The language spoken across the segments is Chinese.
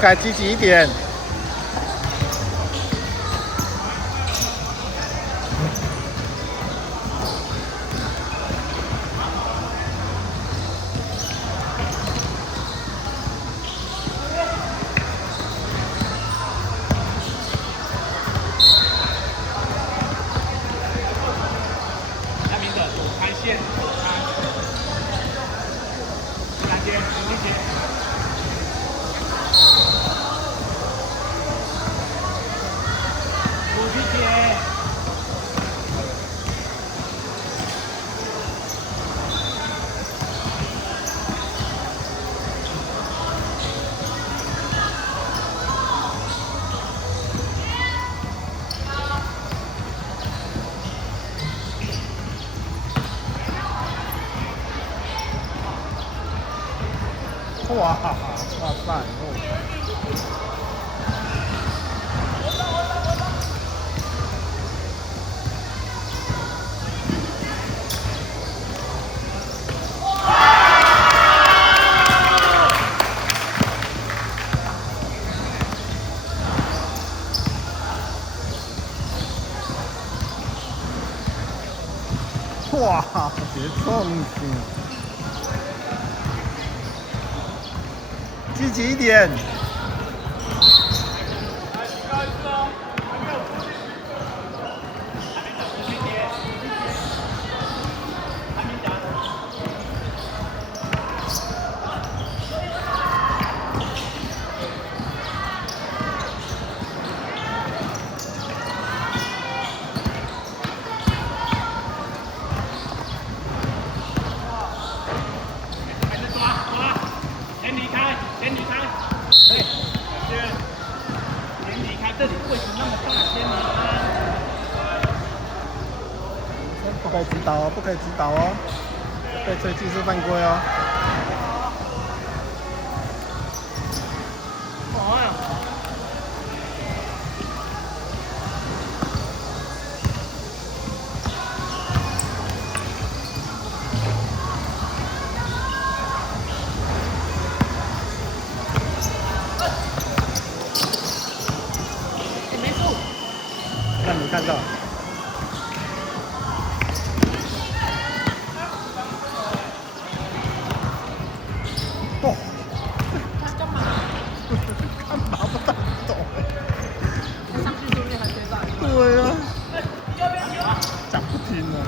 凯积极一点。哇塞！哇，别撞死！积极一点。这里为什么那么大？先离开。不可以指导哦，不可以指导哦，被吹技术犯规哦。好呀。看没看到？哦，他干嘛？干嘛不大懂？他上去说不定还可以打一个。对啊，讲不听啊。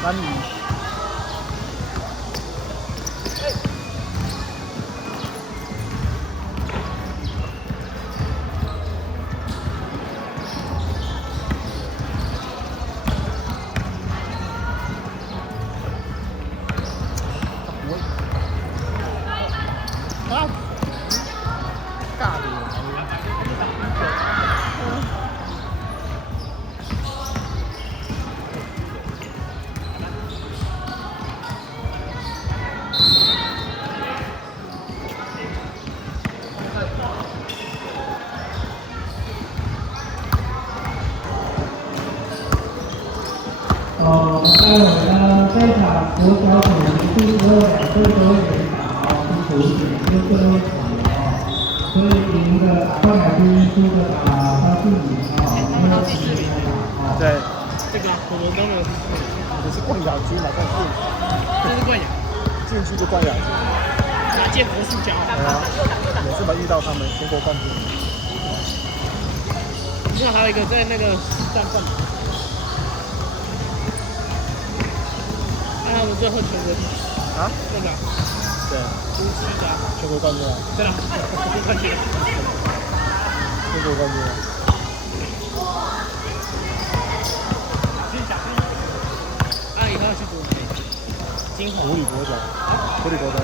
那你啊，尬的。待会呢，这场国小组第2队都会打出球点，就最后一场了啊。所以赢的打半海军，输的打他自己啊，没有直接打啊。对，这个我们都没有去过。你是冠亚军嘛？但是这是冠亚，进去就冠亚军。拿建国塑胶。对啊，也是没遇到他们全国冠军。你看还有一个在那个站冠。他们最后全国啊？那个。对。无锡的。全国冠军啊。对了，全国冠军。全国冠军啊。以后要去读金华。湖里国小。湖里国中。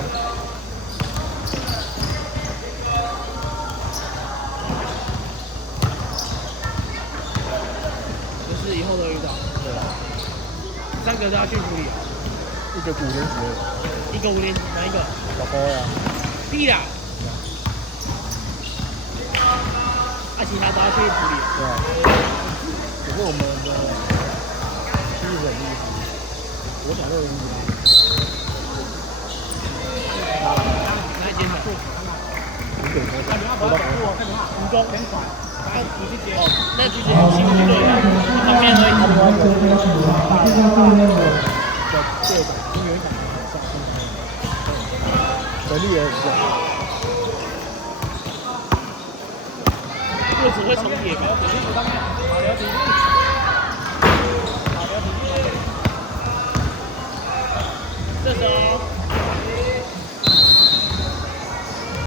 就是以后都遇到。啦。3个都要去处理。一个5年级的，一个5年哪一个？老高呀。屁啦！其他都要去处理。对啊。可是我们的第一个很厉害，我想这个厉害。哪一间的？吴中。你去接哦，那去接新部队啊，旁边而已。在队长因为能力也很像。位置会重叠吗？